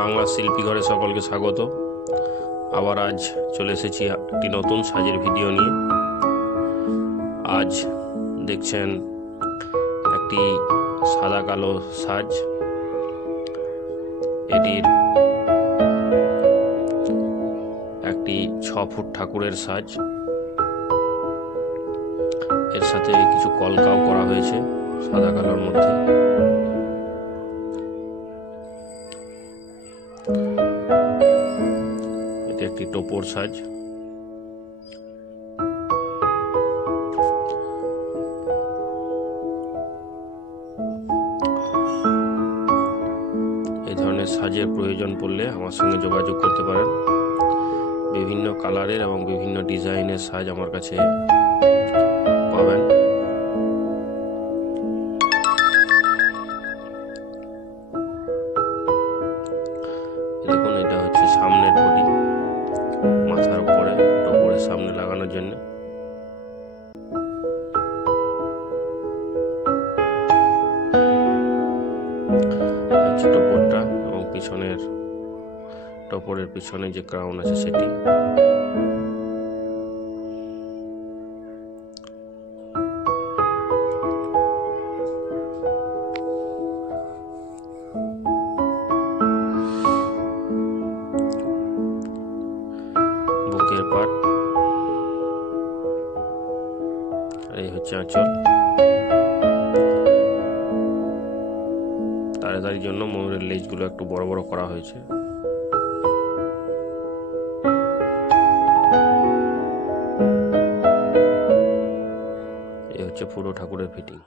বাংলা শিল্পী ঘরে সকলকে স্বাগত। আবার আজ চলে এসেছি একটি নতুন সাজের ভিডিও নিয়ে। আজ দেখছেন একটি সাদা কালো সাজ। এটির একটি ছ ফুট ঠাকুরের সাজ। এর সাথে কিছু কলকাও করা হয়েছে সাদা কালোর মধ্যে। এটি একটি টোপর সাজ। এই ধরনের সাজের প্রয়োজন পড়লে আমার সঙ্গে যোগাযোগ করতে পারেন। বিভিন্ন কালারের এবং বিভিন্ন ডিজাইনের সাজ আমার কাছে পাবেন। দেখুন, এটা হচ্ছে সামনের বডি, মাথার উপরে টপরের সামনে লাগানোর জন্য। টোপরটা এবং পিছনের, টপরের পিছনে যে ক্রাউন আছে সেটি। পাট এই হচ্ছে আঁচল। তাড়াতাড়ির জন্য ময়ূরের লেজগুলো একটু বড় বড় করা হয়েছে। এই হচ্ছে পুরো ঠাকুরের ফিটিং